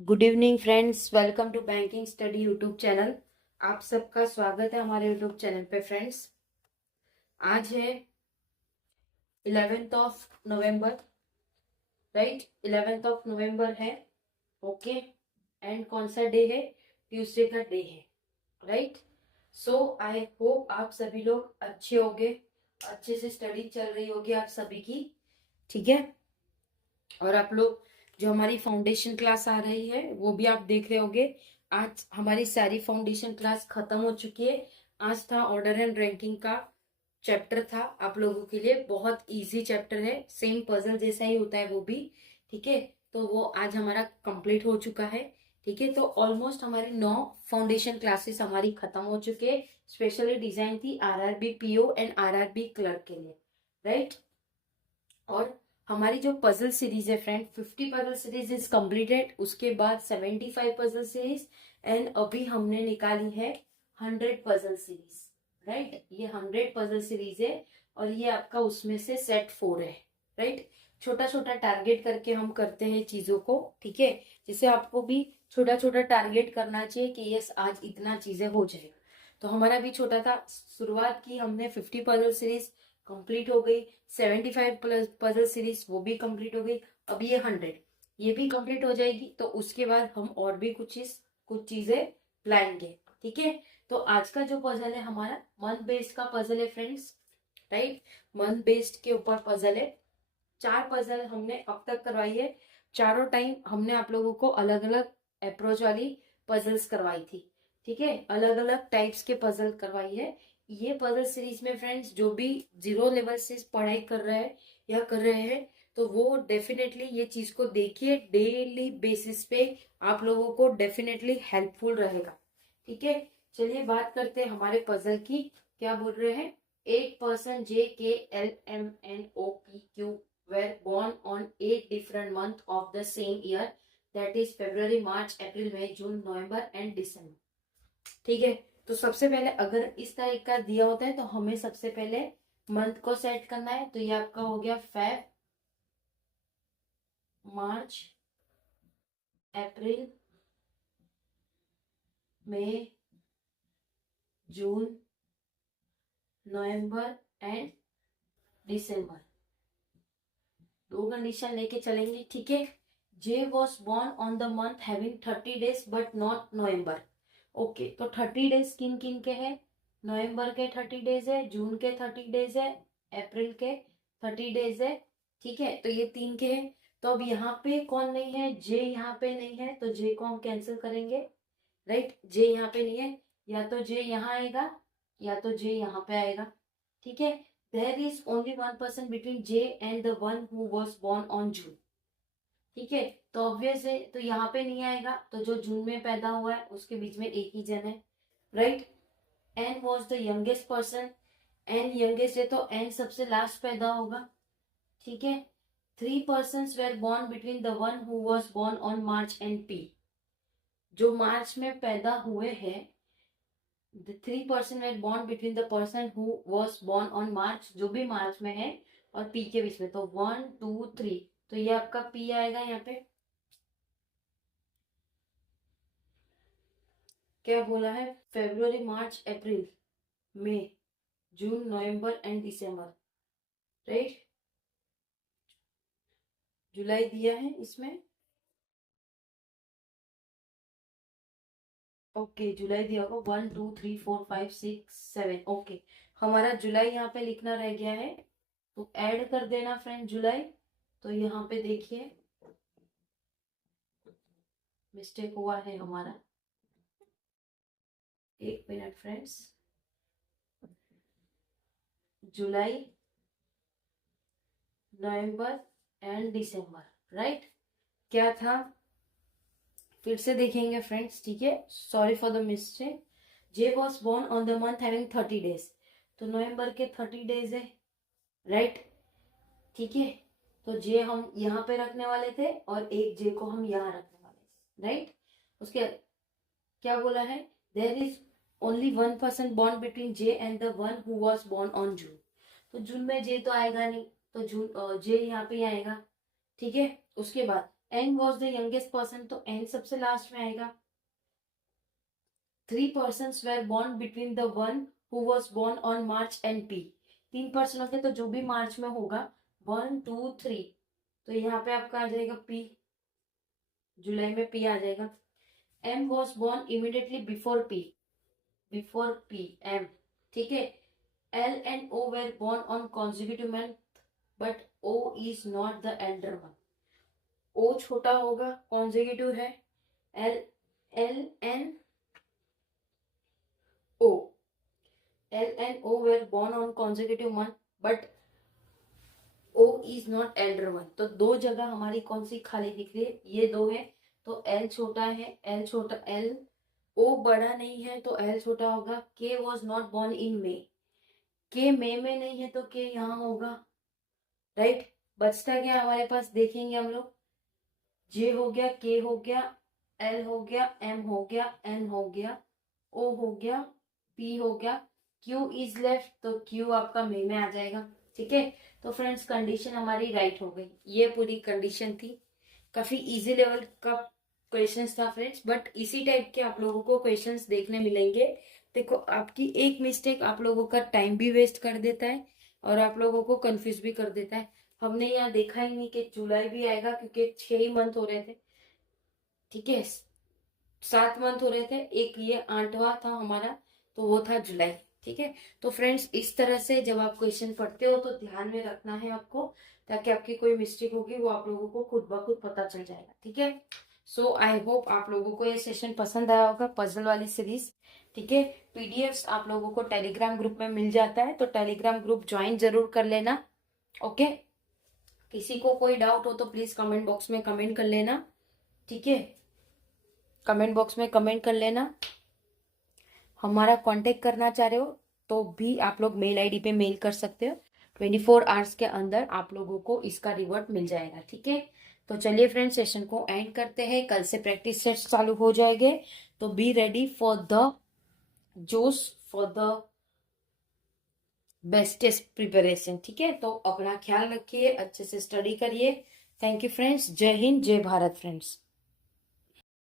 Good evening friends, welcome to banking study YouTube channel. आप सबका स्वागत है हमारे यूट्यूब चैनल पे फ्रेंड्स। आज है 11th of November, right. 11th of November है, ओके। एंड कौन सा डे है? ट्यूसडे का डे है, राइट। सो आई होप आप सभी लोग अच्छे होंगे, अच्छे से स्टडी चल रही होगी आप सभी की, ठीक है। और आप लोग जो हमारी फाउंडेशन क्लास आ रही है वो भी आप देख रहे होंगे। आज हमारी सारी फाउंडेशन क्लास खत्म हो चुकी है। आज था ऑर्डर एंड रैंकिंग का चैप्टर, था आप लोगों के लिए बहुत इजी चैप्टर है, सेम पजल जैसा ही होता है वो भी, ठीक है। तो वो आज हमारा कंप्लीट हो चुका है, ठीक है। तो ऑलमोस्ट हमारी 9 फाउंडेशन क्लासेस हमारी खत्म हो चुके हैं। स्पेशली डिजाइन थी RRB PO and RRB clerk के लिए, राइट। और हमारी जो पजल सीरीज है friend, 50 puzzle series is completed. उसके बाद 75 पजल सीरीज, एंड अभी हमने निकाली है 100 पजल सीरीज, राइट। ये 100 पजल सीरीज है और ये आपका उसमें से सेट 4 है, राइट। छोटा छोटा टारगेट करके हम करते हैं चीजों को, ठीक है। जिससे आपको भी छोटा छोटा टारगेट करना चाहिए कि यस आज इतना चीजें हो जाएगा। तो हमारा भी छोटा था, शुरुआत की हमने 50 पजल सीरीज, कंप्लीट हो गई। 75 प्लस पजल सीरीज वो भी कंप्लीट हो गई। अब ये 100 ये भी कंप्लीट हो जाएगी, तो उसके बाद हम और भी कुछ चीजें लाएंगे, ठीक है। तो आज का जो पजल है हमारा मंथ बेस्ड का पजल है फ्रेंड्स, राइट। मंथ बेस्ड के ऊपर पजल है। 4 पजल हमने अब तक करवाई है। चारों टाइम हमने आप लोगों को अलग अलग अप्रोच वाली पजल्स करवाई थी, ठीक है। अलग अलग टाइप्स के पजल करवाई है। ये पजल सीरीज में फ्रेंड्स जो भी जीरो लेवल से पढ़ाई कर रहे हैं या कर रहे हैं, तो वो डेफिनेटली ये चीज को देखिए, डेली बेसिस पे आप लोगों को डेफिनेटली हेल्पफुल रहेगा, ठीक है। चलिए बात करते हैं हमारे पजल की। क्या बोल रहे हैं? 8% JKLMNOPQ were born on 8 different months of the same year, that is February, March, April, May, June, November and December, ठीक है। तो सबसे पहले अगर इस तरह का दिया होता है तो हमें सबसे पहले मंथ को सेट करना है। तो ये आपका हो गया Feb, March, April, May, June, November and दिसंबर। दो कंडीशन लेके चलेंगे, ठीक है। J was born on the month having 30 days but not November, okay. तो 30 डेज किन किन के हैं? नवंबर के 30 डेज है, जून के 30 डेज है, अप्रैल के 30 डेज है, ठीक है। तो ये 3 के हैं। तो अब यहाँ पे कौन नहीं है? जे यहाँ पे नहीं है, तो जे को हम कैंसिल करेंगे, राइट। जे यहाँ पे नहीं है, या तो जे यहाँ आएगा या तो जे यहाँ पे आएगा, ठीक है। There is only 1% between J and the one who was born on June, ठीक है। तो ऑब्वियस है, तो यहाँ पे नहीं आएगा, तो जो जून में पैदा हुआ है उसके बीच में एक ही जन है, right. N was the youngest person, N youngest है तो एन सबसे लास्ट पैदा होगा, ठीक है। 3 persons were born between the one who was born on March and P, जो मार्च में पैदा हुए हैं। The 3 person were born between the person who was born on March, जो भी मार्च में है, और पी के बीच में, तो 1 2 3, तो ये आपका पी आएगा यहाँ पे। क्या बोला है? February, March, April, May, June, November and December, right. July दिया है इसमें, ओके। जुलाई दिया होगा 1 2 3 4 5 6 7, ओके। हमारा जुलाई यहाँ पे लिखना रह गया है, तो ऐड कर देना फ्रेंड जुलाई। तो यहाँ पे देखिए मिस्टेक हुआ है हमारा, एक minute friends. July, November and December, right. क्या था? फिर से देखेंगे फ्रेंड्स, ठीक है। Sorry for the mistake. J was born on the month having 30 days, तो नवंबर के 30 डेज है, राइट, ठीक है। तो जे हम यहाँ पे रखने वाले थे और एक जे को हम यहाँ रखने वाले थे, राइट। उसके क्या बोला है? There is only 1% bond between J and the one who was born on June. तो जून में जे तो आएगा नहीं, तो जून जे यहाँ पे आएगा, ठीक है। उसके बाद N was the youngest person, तो एन सबसे लास्ट में आएगा। 3 persons were born between the one who was born on March and P। 3 person होते तो जो भी मार्च में होगा 1 2 3, तो यहाँ पे आपका आ जाएगा P, जुलाई में P आ जाएगा। M was born immediately before P, M, ठीक है। L and O were born on consecutive month, but O is not the elder one। O छोटा होगा, consecutive है। L N O, L and O were born on consecutive month, but O is not elder one। तो दो जगह हमारी कौन सी खाली दिख रही है, ये दो है, तो L छोटा है, L छोटा, L O बड़ा नहीं है तो L छोटा होगा। K was not born in May, K मई में नहीं है तो K यहाँ होगा, राइट। बचता क्या हमारे पास, देखेंगे हम लोग। J हो गया, K हो गया, L हो गया, M हो गया, N हो गया, O हो गया, P हो गया, Q इज लेफ्ट, तो Q आपका मई में आ जाएगा, ठीक है। तो फ्रेंड्स कंडीशन हमारी राइट हो गई, ये पूरी कंडीशन थी। काफी इजी लेवल का क्वेश्चंस था फ्रेंड्स, बट इसी टाइप के आप लोगों को क्वेश्चंस देखने मिलेंगे। देखो आपकी एक मिस्टेक आप लोगों का टाइम भी वेस्ट कर देता है और आप लोगों को कंफ्यूज भी कर देता है। हमने यहाँ देखा ही नहीं कि जुलाई भी आएगा, क्योंकि 6 ही मंथ हो रहे थे, ठीक है, 7 मंथ हो रहे थे, एक ये 8वां था हमारा, तो वो था जुलाई, ठीक है। तो फ्रेंड्स इस तरह से जब आप क्वेश्चन पढ़ते हो तो ध्यान में रखना है आपको, ताकि आपकी कोई मिस्टेक होगी वो आप लोगों को खुद ब खुद पता चल जाएगा, ठीक है। सो आई होप आप लोगों को ये सेशन पसंद आया होगा, पजल वाली सीरीज, ठीक है। पीडीएफ्स आप लोगों को टेलीग्राम ग्रुप में मिल जाता है, तो टेलीग्राम ग्रुप ज्वाइन जरूर कर लेना, ओके। किसी को कोई डाउट हो तो प्लीज कमेंट बॉक्स में कमेंट कर लेना, ठीक है, कमेंट बॉक्स में कमेंट कर लेना। हमारा कांटेक्ट करना चाह रहे हो तो भी आप लोग मेल आईडी पे मेल कर सकते हो, 24 आवर्स के अंदर आप लोगों को इसका रिवर्ट मिल जाएगा, ठीक है। तो चलिए फ्रेंड्स सेशन को एंड करते हैं, कल से प्रैक्टिस सेट्स चालू हो जाएंगे, तो बी रेडी फॉर द जोश, फॉर द बेस्टेस्ट प्रिपरेशन, ठीक है। तो अपना ख्याल रखिए, अच्छे से स्टडी करिए। थैंक यू फ्रेंड्स, जय हिंद जय भारत फ्रेंड्स।